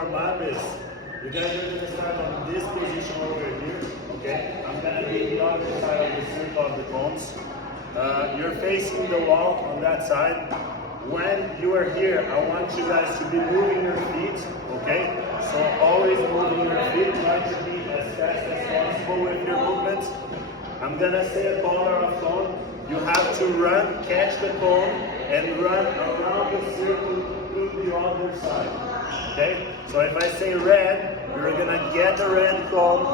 warm up is you guys are going to start on this position over here. Okay, I'm going to be the other side of the circle of the cones. You're facing the wall on that side. When you are here, I want you guys to be moving your feet, okay? So always moving your feet, try to be as fast as possible with your movements. I'm gonna say a call or a phone. You have to run, catch the cone, and run around the circle to the other side, okay? So if I say red, you're gonna get the red cone,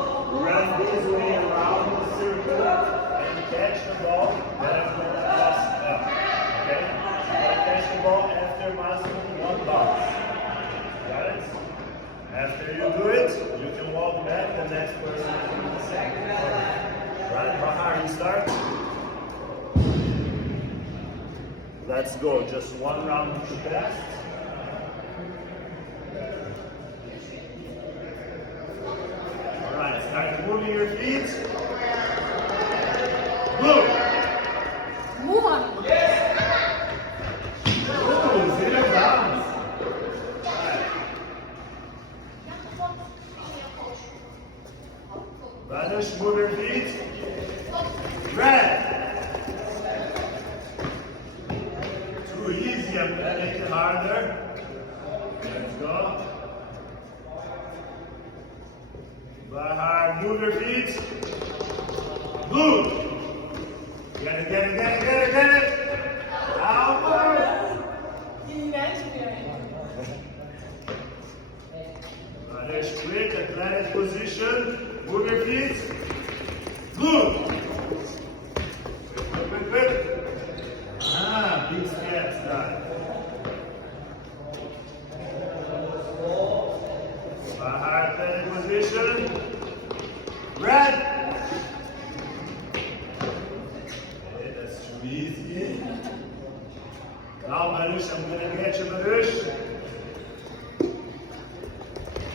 run this way around the circle, and catch the ball that is gonna pass up, okay? Catch the ball after mastering one bounce. Got it? After you do it, you can walk back, the next person is doing the same. Right, Bahar, you start. Let's go, just one round to best. Alright, start moving your feet. Move! Move on. Vanish, move your feet. Red. Too easy, I'm gonna make it harder. Let's go. Bahar, move your feet. Move. Get it, get it, get it, get it, get it. Out, move. Vanish, quick, athletic position. Move your feet. Move. Quick, quick, quick. Ah, big steps done. Bahar, athletic position. Red. Okay, that's too easy. Now, Marush, I'm going to get you, Marush.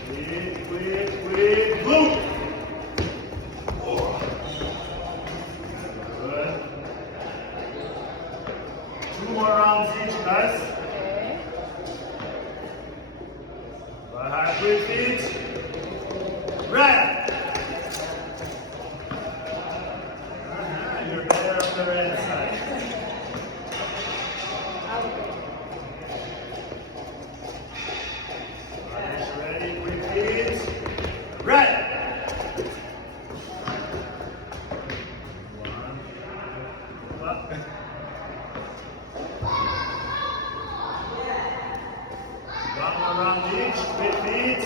Quick, quick, quick. Move. Good. 2 more rounds each, guys. Bahar, quick feet. Red. You're better on the red side. Irish ready, quick feet. Red. One more round each, quick feet.